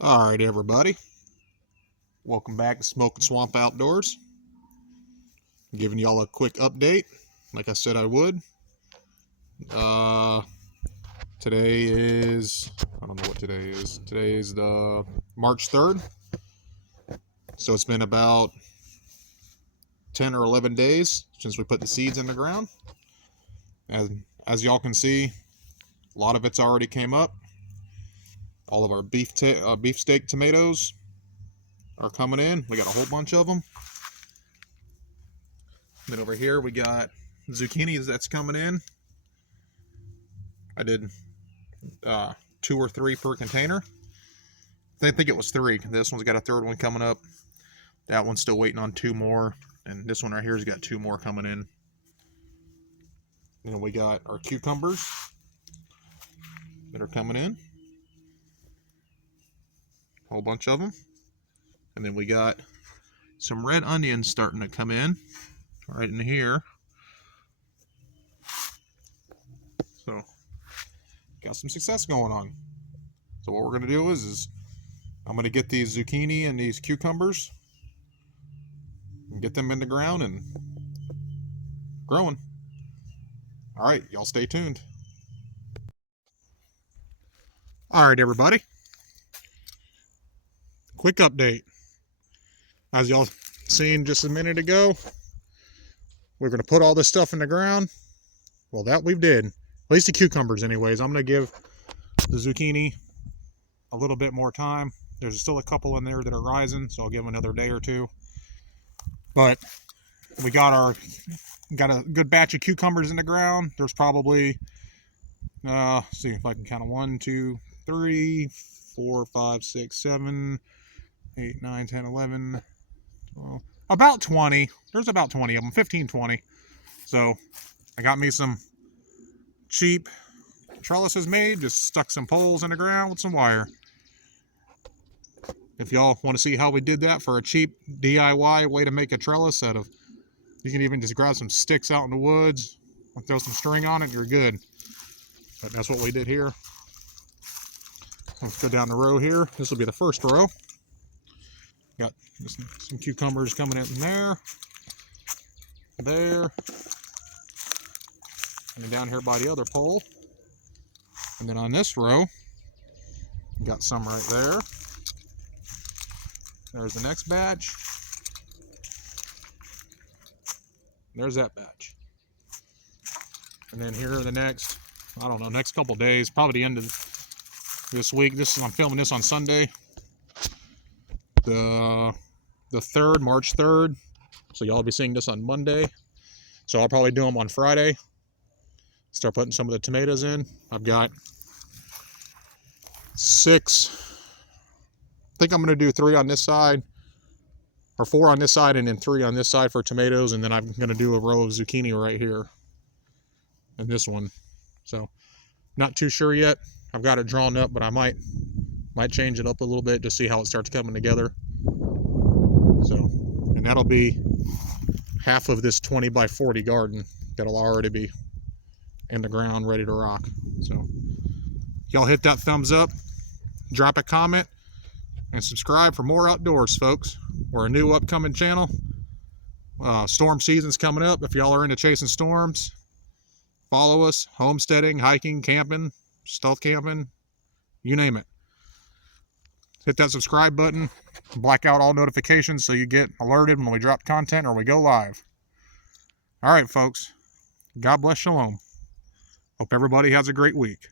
All right, everybody. Welcome back to Smoking Swamp Outdoors. I'm giving y'all a quick update, like I said I would. Uh, Today is, I don't know what today is. Today is the March 3rd. So it's been about 10 or 11 days since we put the seeds in the ground. As y'all can see, a lot of it's already came up. All of our beefsteak tomatoes are coming in. We got a whole bunch of them. Then over here we got zucchinis that's coming in. I did 2 or 3 per container. I think it was 3. This one's got a third one coming up. That one's still waiting on 2 more. And this one right here has got 2 more coming in. And we got our cucumbers that are coming in. A whole bunch of them. And then we got some red onions starting to come in right in here. So, got some success going on. So what we're going to do is I'm going to get these zucchini and these cucumbers and get them in the ground and growing. All right, y'all stay tuned. All right, everybody. Quick update. As y'all seen just a minute ago, we're going to put all this stuff in the ground. Well, that we did. At least the cucumbers anyways. I'm going to give the zucchini a little bit more time. There's still a couple in there that are rising, so I'll give them another day or two. But we got a good batch of cucumbers in the ground. There's probably see if I can count 1, 2, 3, 4, 5, 6, 7, 8, 9, 10, 11, 12, about 20. There's about 20 of them, 15, 20. So I got me some cheap trellises made, just stuck some poles in the ground with some wire. If y'all want to see how we did that for a cheap DIY way to make a trellis out of, you can even just grab some sticks out in the woods and throw some string on it, you're good. But that's what we did here. Let's go down the row here. This will be the first row. Got some cucumbers coming in there, and then down here by the other pole. And then on this row, got some right there. There's the next batch. There's that batch. And then here are the next, I don't know, next couple days, probably the end of this week. I'm filming this on Sunday, the 3rd, March 3rd. So y'all will be seeing this on Monday. So I'll probably do them on Friday. Start putting some of the tomatoes in. I've got 6. I think I'm going to do 3 on this side, or 4 on this side, and then 3 on this side for tomatoes. And then I'm going to do a row of zucchini right here and this one. So not too sure yet. I've got it drawn up, but I might change it up a little bit to see how it starts coming together. So, and that'll be half of this 20 by 40 garden that'll already be in the ground ready to rock. So y'all hit that thumbs up, drop a comment, and subscribe for more outdoors, folks. We're a new upcoming channel. Storm season's coming up. If y'all are into chasing storms, follow us. Homesteading, hiking, camping, stealth camping, you name it. Hit that subscribe button, black out all notifications so you get alerted when we drop content or we go live. All right, folks. God bless, shalom. Hope everybody has a great week.